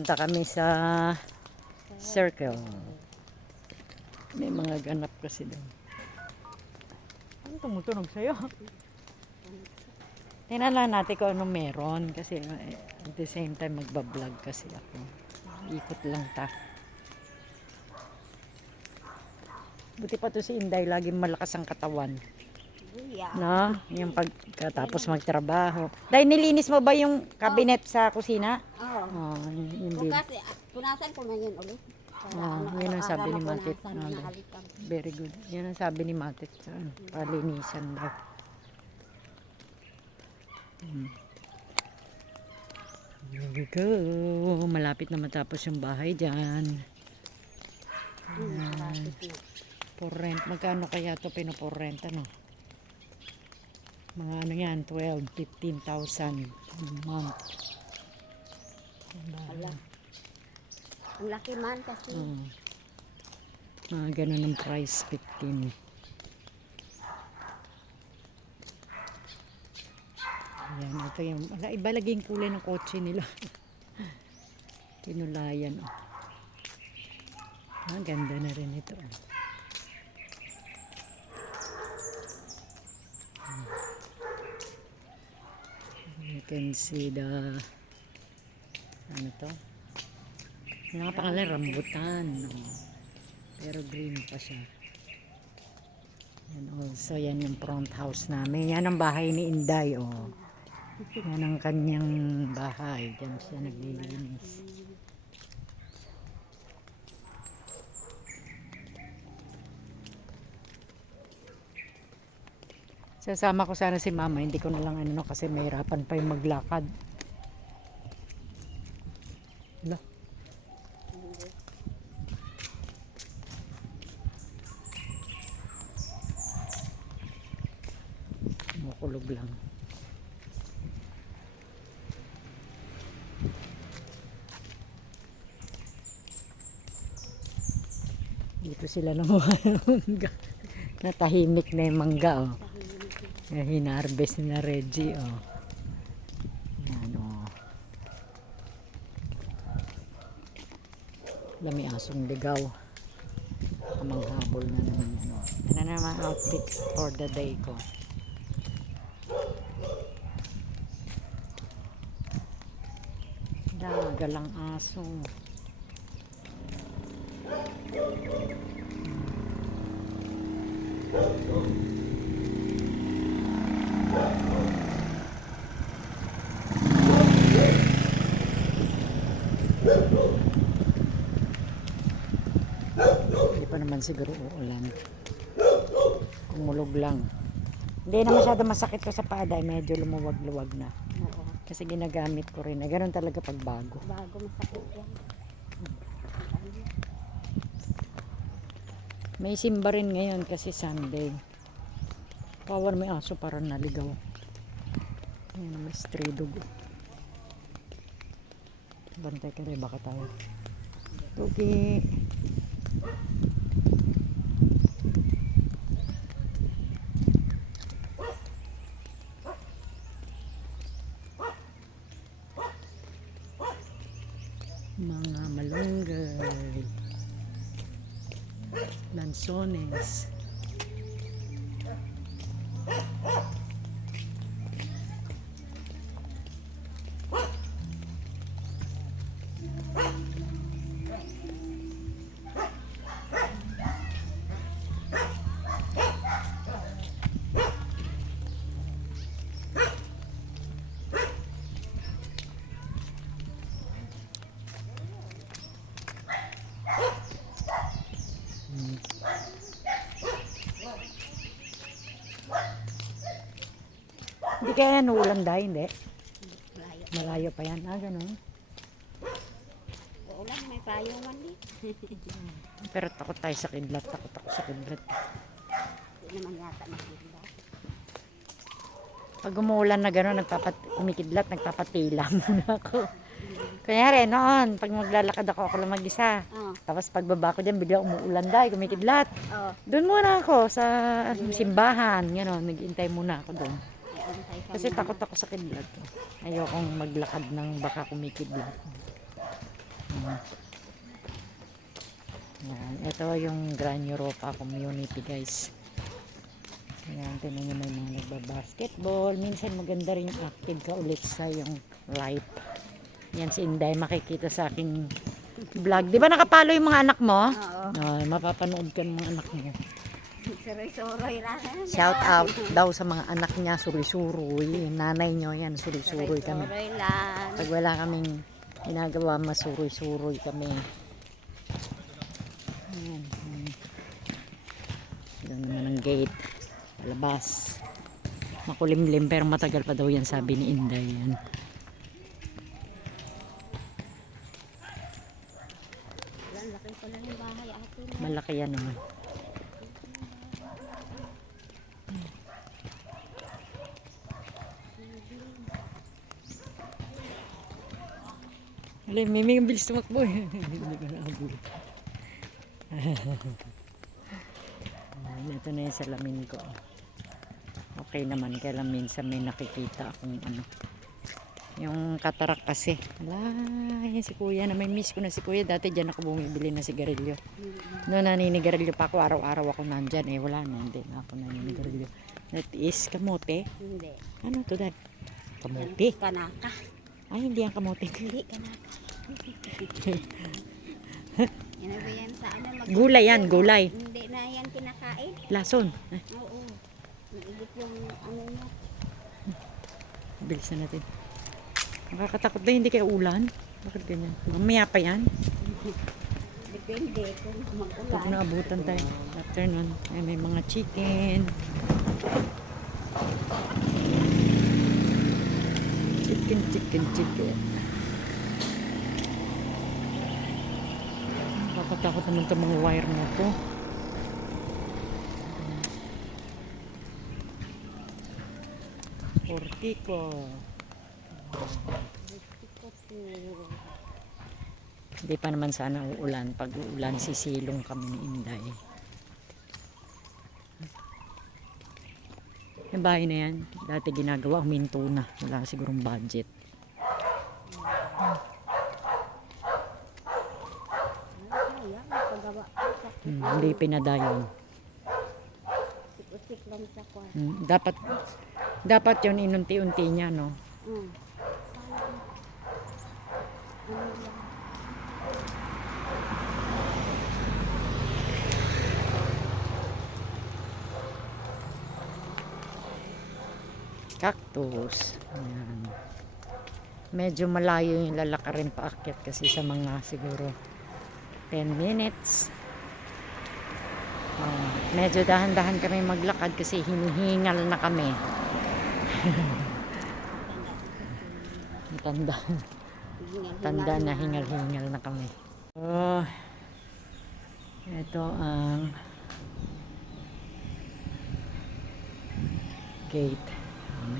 Pumunta kami sa Circle. May mga ganap kasi doon. Ano tumutunog sa'yo? Tingnan lang natin kung ano meron. Kasi at the same time magbablog kasi ako. Ikot lang ta. Buti pa to si Inday. Laging malakas ang katawan. No? Yung pagkatapos magtrabaho. Dahil nilinis mo ba yung cabinet sa kusina? Oo. Oh, yun Bukas, punasan ko na yun ulit. yun ang sabi ni Matit. Nahalikan. Very good. Yun ang sabi ni Matit. Palinisan daw. Here we go. Malapit na matapos yung bahay dyan. Malapit na. For rent. Magkano kaya ito for rent? Ano? Mga ano yan, 12, 15,000 a month. Wala. Ang laki man kasi. Mga ganun ang price, 15. Ayan, ito yung, iba lagi yung kulay ng kotse nila. Tinulayan. Ganda na rin ito. You can see the ano to? Yung mga pangalan, rambutan. Pero green pa siya. And also, yan yung front house namin. Yan ang bahay ni Inday, oh. Yan ang kanyang bahay. Diyan siya naglilinis. Sasama ko sana si mama. Hindi ko na lang ano kasi mahirapan pa yung maglakad. Hala. Kumukulog lang. Dito sila namuha ng mangga. Natahimik na yung mangga, oh. Hinarbest na Reggie, oh. Yan, oh. Lami asong ligaw. Kamanghabol na naman, ano. Yan na naman outfit for the day ko. Galang aso. Hindi pa naman siguro uulan. Kumulog lang. Hindi na masyado masakit ko sa paa dahil medyo lumuwag-luwag na. Oo. Kasi ginagamit ko rin. Ganun talaga pag bago. Bago masakit yan. May simba rin ngayon kasi Sunday. Power may aso parang naligaw. Ayan, may stray dog. Bantay ka rin, baka tayo. Okay. Mga malunggay. Lansones. Hindi kaya nuulan dahil, hindi? Malayo. Malayo pa yan. Ganun. Oo lang, may payong man din. Pero takot tayo sa kidlat. Takot ako sa kidlat. Hindi naman yata makita. Pag umuulan na gano'n, kumikidlat, nagpapatila muna ako. Kunyari, noon, pag maglalakad ako lang mag-isa. Tapos pagbaba ko dyan, bigla umuulan dahil kumikidlat. Doon muna ako sa simbahan. Gano'n, nag-intay muna ako doon. Kasi takot ako sa kidlat. Ayokong maglakad ng baka kumikidlat. Yan. Ito yung Gran Europa community guys. Ayan, tinan nyo may mga nagbabasketball. Minsan maganda rin active ka ulit sa yung life. Yan si Inday makikita sa aking vlog. Di ba nakapalo yung mga anak mo? Oo. Mapapanood ka ng mga anak mo. Suroy-suroy lang. Shout out daw sa mga anak niya, suri-suroy. Nanay nyo yan, suri-suroy kami. Suroy lang. Pag wala kaming ginagawa, masuroy-suroy kami. Ayan. Ito naman ang gate. Palabas. Makulimlim pero matagal pa daw yan sabi ni Inday yan. Wala, laki pala ng bahay atin. Malaki yan naman. Alay, Mimi, ang bilis tumakbo. Hindi ko naabot. Ito na yung salamin ko. Okay naman, kaya lang minsan may nakikita akong ano. Yung katarak kasi. Alay, si kuya na may miss ko na si kuya. Dati dyan ako bumibili ng sigarilyo. Noon naninigarilyo pa ako, araw-araw ako nandyan. Wala na, hindi na ako naninigarilyo. That is kamote. Hindi. Ano to, Dad? Kamote. Kanaka. Ay, hindi ang kamote. Hindi, kanaka. Yan ba yan sa ano? Gulay yan, gulay. Hindi na yan kinakain. Lason. Oo. Nailit yung ano niya. Bilisan natin. Nakakatakot na hindi kaya ulan. Bakit ganyan? Mamaya pa yan. Depende kung mag-ulan. Pag naabutan tayo. Afternoon. Ay, may mga chicken. Chicken. Nakakatakot naman itong mga wire na to. Portico. Hindi pa naman sana uulan. Pag uulan, sisilong kami ni Inday. Yung bahay na yan, dati ginagawa, huminto na. Wala sigurong budget. Hindi pinadayon. Sik-usik lang sa kwan. Dapat yun inunti-unti niya, no? Cactus. Ayan. Medyo malayo yung lalakarin paakyat kasi sa mga siguro 10 minutes. Medyo dahan-dahan kami maglakad kasi hinihingal na kami. Tanda na, hingal-hingal na kami. Ito ang gate.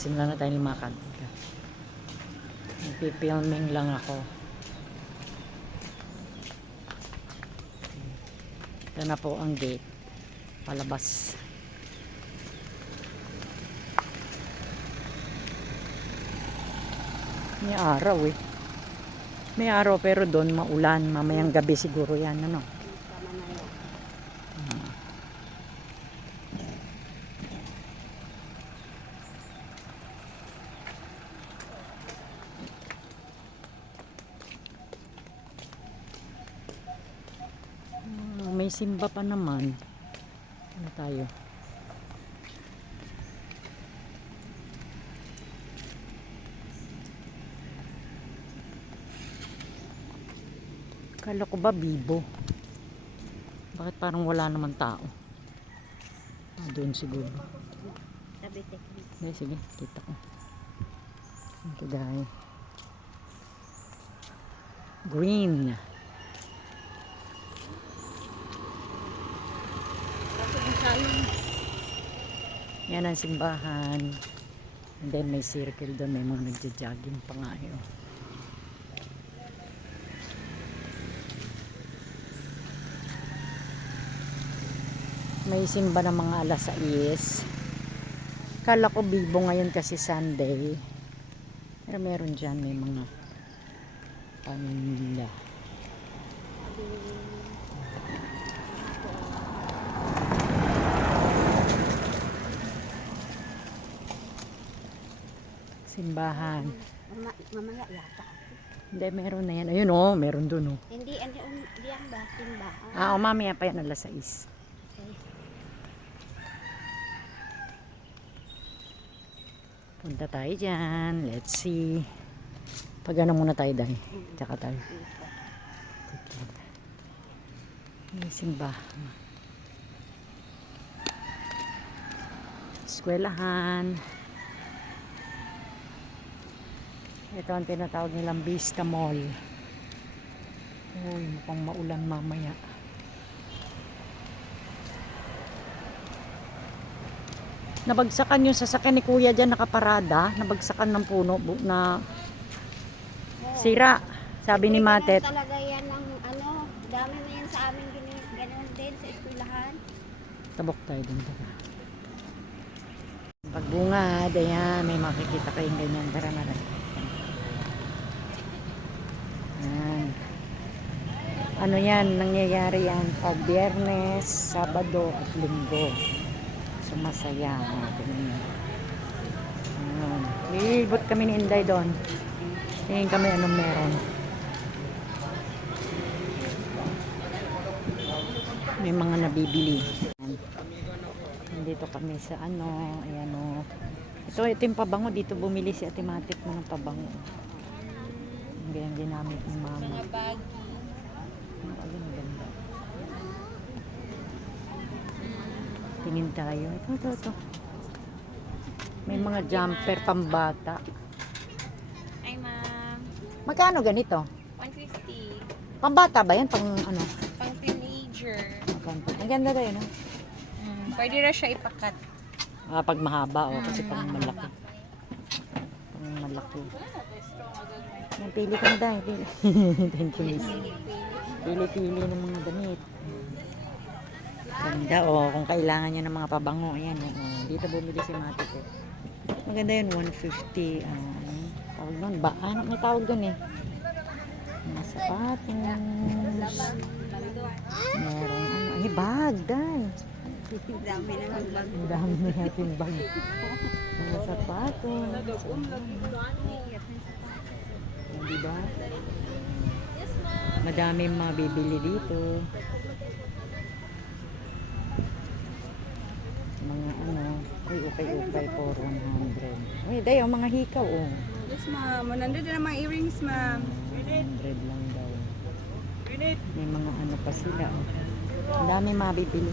Simula na tayo lumakad. Nagpipilming lang ako. Ito na po ang gate. Palabas. May araw eh. May araw pero doon maulan. Mamayang gabi siguro yan. Ano? May simba pa naman. Ano tayo? Kala ko ba bibo? Bakit parang wala naman tao? Doon siguro. Sige, kita ko. Ito dahil. Green. Yan ang simbahan. And then may circle doon. May mga nagja-jogging pa nga yun. May simba ng mga alas 6. Kala ko bibo ngayon kasi Sunday. Pero meron dyan. May mga paninda. Simbahan. Mamaya yata. Hindi, meron na yan. Ayun oh, meron dun oh. Hindi, diyan ba? Simbahan. Ah, mamaya pa yan, alas 6. Punta tayo dyan. Let's see. Pag ano muna tayo dahil. Tsaka tayo. May simbahan. Eskwelahan. Ito ang tinatawag nilang Vista Mall. Uy, mukhang maulan mamaya. Nabagsakan yung sasakyan ni Kuya dyan, nakaparada. Nabagsakan ng puno na sira. Sabi ni Matet. Talaga yan ng ano, dami na yan sa amin ganun din sa eskwelahan. Tabok tayo din. Pagbungad, ayan, may makikita kayong ganyan. Tara na lang. Ayan. Ano yan, nangyayari yan pag Biyernes, Sabado at Linggo. So masaya natin yan. Ayan. Lilibot kami ni Inday doon. Tingin kami anong meron. May mga nabibili. Dito kami sa ano, ayan o. Ito yung pabango. Dito bumili si Ate Matit mo ng pabango. Ang ginamit ni Mama. Mga baggy. Ayun, ganda. Tingin tayo. Ito. May mga jumper pambata. Ay, ma'am. Magkano ganito? 150. Pambata ba yan? Pang ano? Pang teenager. Ang ganda tayo, no? Pwede na siya ipakat. Ah, pag mahaba, oh, kasi pang malaki. Pang malaki. Pili ka na dahil. Thank you, miss. Pili-pili ng mga damit. Ganda, oh. Kung kailangan nyo ng mga pabango, ayan, oh. Dito bumili si Matit, eh. Maganda yun, 150. Tawag doon, ba? Ano may tawag doon, eh? Mga sapatos. Merong, ano, ay, bag, dahil. Dami na ng bag. Ang dami na natin bag. Mga sapatos. Diba? Madaming mabibili dito. Mga ano, ukay-ukay for 100. Uy, dayo, mga hikaw, oh. Yes, ma'am. 100 na mga earrings, ma'am. 100 lang daw. May mga ano pa sila, oh. Ang dami mabibili.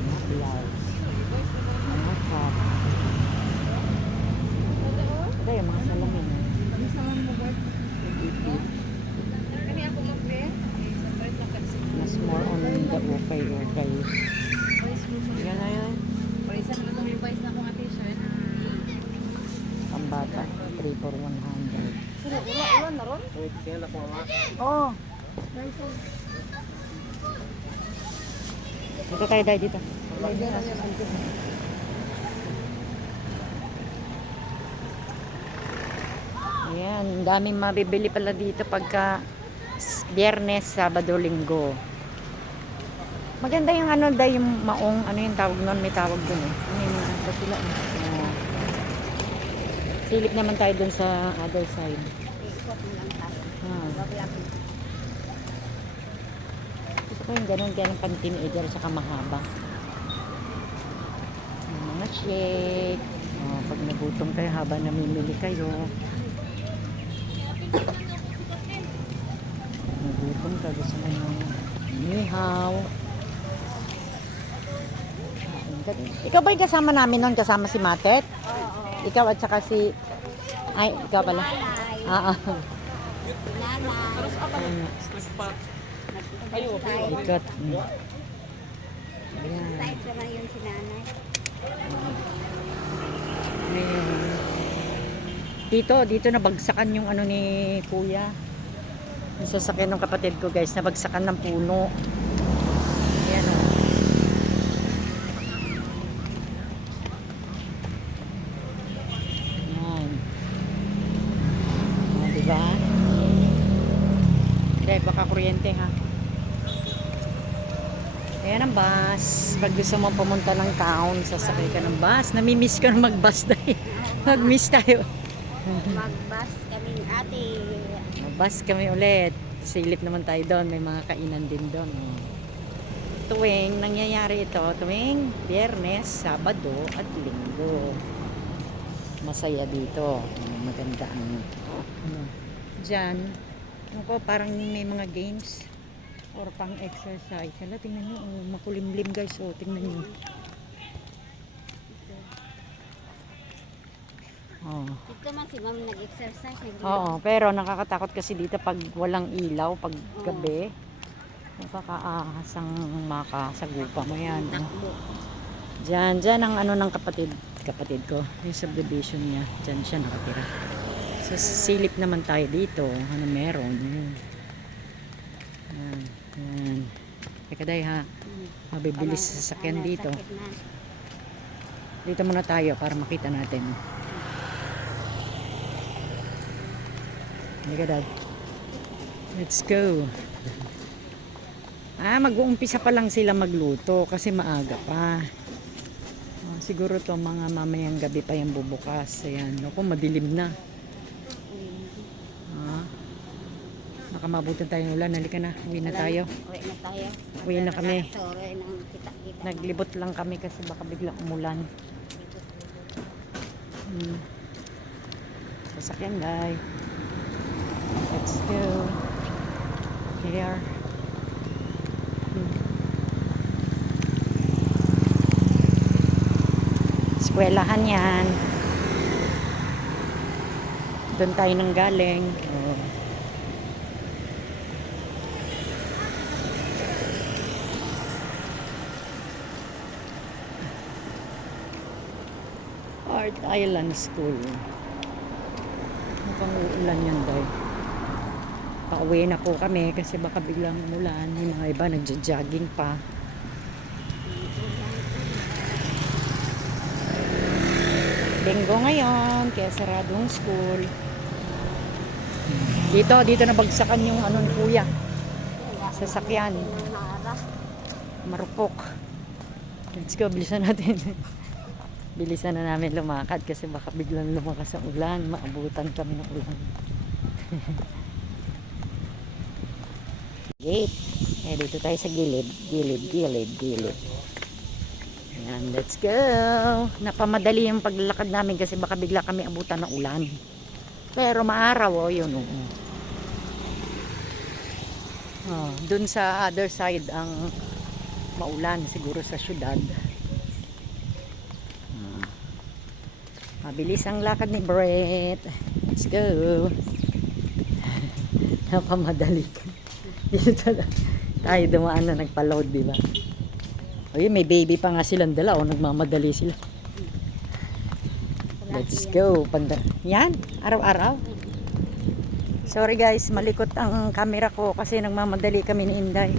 Mga blouse. Mga top. Dayo, mga salamin, oh. Mas more on the ukay-ukay. Yan na yan. Pambata, 3 for 100. Oo. Dito tayo dahil dito. Ayan, daming mabibili pala dito pagka Biyernes, Sabado, Linggo. Maganda yung ano dahil yung maong, ano yung tawag nun, may tawag dun eh. Ano yung ano sila eh. Silip naman tayo dun sa other side. Ikot mo lang tayo. Ah. Gusto ko yung ganun pang-teenager saka mahaba. Yung mga shake. Oh, pag nagutom kayo habang namimili kayo. Nagutom ka, gusto mo yung nihaw. Ikaw ba yung kasama namin noon? Kasama si Matet? Oo. Ikaw at saka si... Ay, ikaw pala. Nanay. Ah, Nanay. ikot. Ayan. Side naman yun si nanay. Dito nabagsakan yung ano ni Kuya. Yung sasakyan ng kapatid ko, guys, nabagsakan ng puno. Ayan o. Ayan. O, diba? Dahil baka kuryente ha. Ayan ang bus. Pag gusto mo pumunta ng town, sasakay ka ng bus. Namimiss ka na mag-bus dahil. Mag-miss tayo. Mag-bus kami ni ate. Mag-bus kami ulit. Silip naman tayo doon. May mga kainan din doon. Oh. Tuwing nangyayari ito, tuwing Biyernes, Sabado at Linggo. Masaya dito. Maganda ang dyan. Ano ko, parang may mga games or pang exercise. Hala, tingnan nyo. Oh, makulimlim guys. Oh, tingnan nyo. Oh. Dito man si ma'am nag-exercise. Oo, pero nakakatakot kasi dito pag walang ilaw, pag gabi. Nakakaahas ang makasagupa mo yan. Oh. Takbo. Dyan ang ano ng kapatid ko. Yung subdivision niya. Dyan siya nakatira. So, silip naman tayo dito. Ano meron? Yan. Teka day ha. Mabibilis sa sasakyan dito. Dito muna tayo para makita natin. Teka dad. Let's go. Mag-uumpisa pa lang sila magluto kasi maaga pa. Siguro to mga mamayang gabi pa yung bubukas. Ayan. Ako, madilim na. Baka mabutan tayo ng ulan. Halika na. Uwi na tayo. Uwi na tayo. Uwi na kami. Sorry nang kita-kita. Naglibot lang kami kasi baka biglang umulan. Sasakyan guys. Let's go. Here. Eskwelahan yan. Doon tayo nang galing. Oh. Art Island School. Mukhang uulan yan dahil. Pauwi na po kami kasi baka biglang umulan. Yung mga iba nagja-jogging pa. Linggo ngayon, kaya saradong school. Dito nabagsakan yung anon kuya. Sasakyan. Marupok. Let's go, bilisan natin. Bilisan na namin lumakad kasi baka biglang lumakas ang ulan. Maabutan kami ng ulan. Gate. Dito tayo sa gilid. Gilid. Ayan, let's go. Napamadali yung paglalakad namin kasi baka bigla kami abutan ng ulan. Pero maaraw, yun. Dun sa other side ang maulan, siguro sa syudad. Mabilis ang lakad ni Brett. Let's go. Napamadali. Dito tayo dumaan na nagpa-load, di ba? Oy, may baby pa nga silang dala. Nagmamadali sila. Let's go. Yan, araw-araw. Sorry guys, malikot ang camera ko kasi nagmamadali kami ni Inday.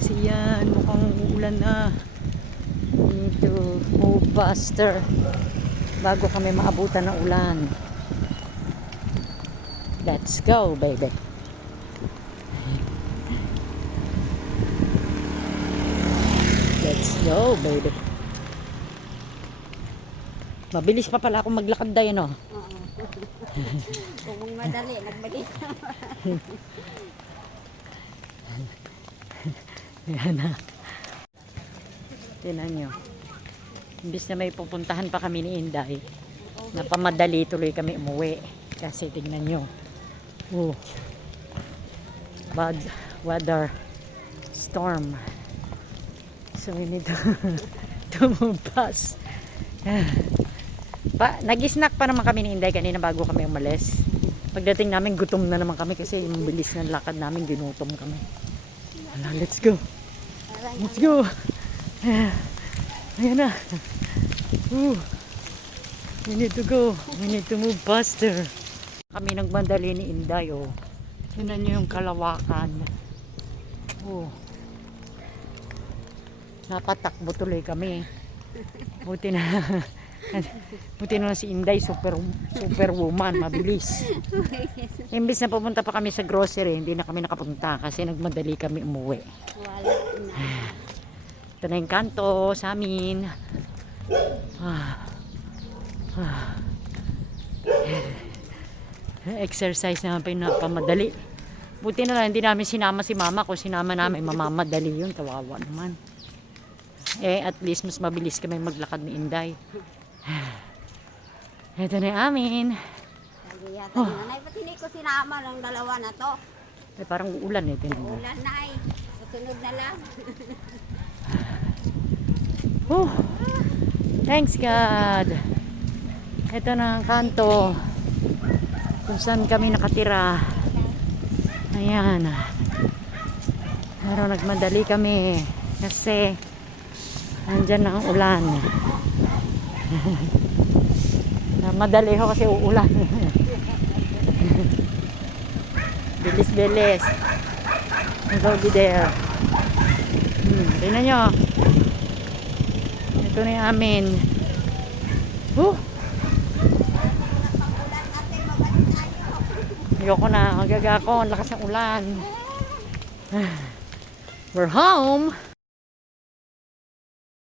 Kasi yan, mukhang uulan na. Need to move faster bago kami maabutan ng ulan. Let's go, baby. Let's go, baby. Mabilis pa pala ako maglakad dayo, no? Kung madali, nagbalis na. Yan na. Tinan nyo. Imbis na may pupuntahan pa kami ni Inday, napamadali tuloy kami umuwi. Kasi tingnan nyo. Bad weather. Storm. So we need to move fast. Nag-snack pa naman kami ni Inday kanina bago kami umalis. Pagdating namin gutom na naman kami kasi yung bilis ng lakad namin ginutom kami. Let's go. Let's go. Ayan na. We need to go. We need to move faster. Kami nagmadali ni Inday. Tingnan nyo yung kalawakan. Napatakbo tuloy kami. Buti na Buti na lang si Inday, super woman, mabilis. Imbis na pupunta pa kami sa grocery, hindi na kami nakapunta kasi nagmadali kami umuwi. Wala na. Ito na yung kanto sa amin. Exercise na pinapamadali. Buti na lang hindi namin sinama si mama. Kung sinama namin, mamamadali yun. Kawawa naman. At least mas mabilis kami maglakad ni Inday. Ito na yung amin. Lagi yata ni nanay. Ba't hindi ko sinama ng dalawa na to? Parang uulan eh. Tinan mo. Ulan na eh. Susunod na lang. Thanks God. Ito na ang kanto kung saan kami nakatira. Ayan. Pero nagmadali kami kasi andyan na ang ulan. Madali ho kasi uulan. Bilis-bilis. Go be there. Tingnan nyo. Ito na yung amin. Ayoko na. Magaga ako. Ang lakas ng ulan. We're home.